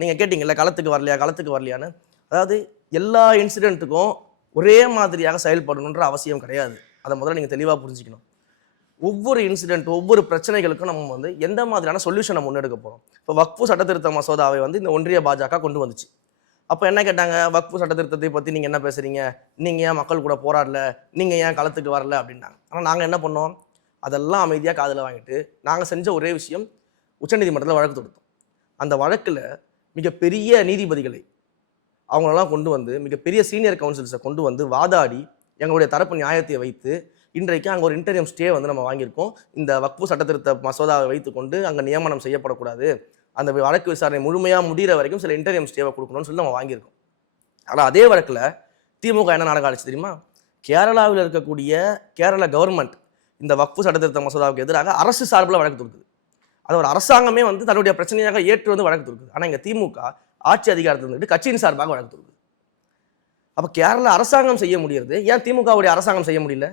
நீங்கள் கேட்டிங்கல்ல களத்துக்கு வரலையான்னு. அதாவது எல்லா இன்சிடென்ட்டுக்கும் ஒரே மாதிரியாக செயல்படணுன்ற அவசியம் கிடையாது. அதை முதல்ல நீங்கள் தெளிவாக புரிஞ்சுக்கணும். ஒவ்வொரு இன்சிடென்ட், ஒவ்வொரு பிரச்சனைகளுக்கும் நம்ம எந்த மாதிரியான சொல்யூஷனை முன்னெடுக்க போகிறோம். இப்போ வக்ஃபு சட்டத்திருத்த மசோதாவை இந்த ஒன்றிய பாஜக கொண்டு வந்துச்சு. அப்போ என்ன கேட்டாங்க, வக்ஃபு சட்டத்திருத்தத்தை பற்றி நீங்கள் என்ன பேசுகிறீங்க, நீங்கள் ஏன் மக்கள் கூட போராடல, நீங்கள் ஏன் களத்துக்கு வரல அப்படின்னாங்க. ஆனால் நாங்கள் என்ன பண்ணோம், அதெல்லாம் அமைதியாக காதில் வாங்கிட்டு நாங்கள் செஞ்ச ஒரே விஷயம், உச்சநீதிமன்றத்தில் வழக்கு தொடுத்தோம். அந்த வழக்கில் மிகப்பெரிய நீதிபதிகளை அவங்களெல்லாம் கொண்டு வந்து, மிகப்பெரிய சீனியர் கவுன்சில்ஸை கொண்டு வந்து வாதாடி எங்களுடைய தரப்பு நியாயத்தை வைத்து இன்றைக்கு அங்கே ஒரு இன்டரியம் ஸ்டே நம்ம வாங்கியிருக்கோம். இந்த வக்ஃபு சட்டத்திருத்த மசோதாவை வைத்துக்கொண்டு அங்கே நியமனம் செய்யப்படக்கூடாது, அந்த வழக்கு விசாரணை முழுமையாக முடிகிற வரைக்கும் சில இன்டரியம் ஸ்டேவை கொடுக்கணும்னு சொல்லி நம்ம வாங்கியிருக்கோம். ஆனால் அதே வழக்கில் திமுக என்ன நாடகம் ஆடிச்சு தெரியுமா? கேரளாவில் இருக்கக்கூடிய கேரள கவர்மெண்ட் இந்த வக்ஃபு சட்டத்திருத்த மசோதாவுக்கு எதிராக அரசு சார்பில் வழக்கு தொடுக்குது. அது ஒரு அரசாங்கமே தன்னுடைய பிரச்சனையாக ஏற்று வழக்கு தொடுக்குது. ஆனால் இங்கே திமுக ஆட்சி அதிகாரத்தில் இருந்துட்டு கட்சியின் சார்பாக வழக்கு தொடுக்குது. அப்போ கேரளா அரசாங்கம் செய்ய முடியாது, ஏன் திமுகவுடைய அரசாங்கம் செய்ய முடியல?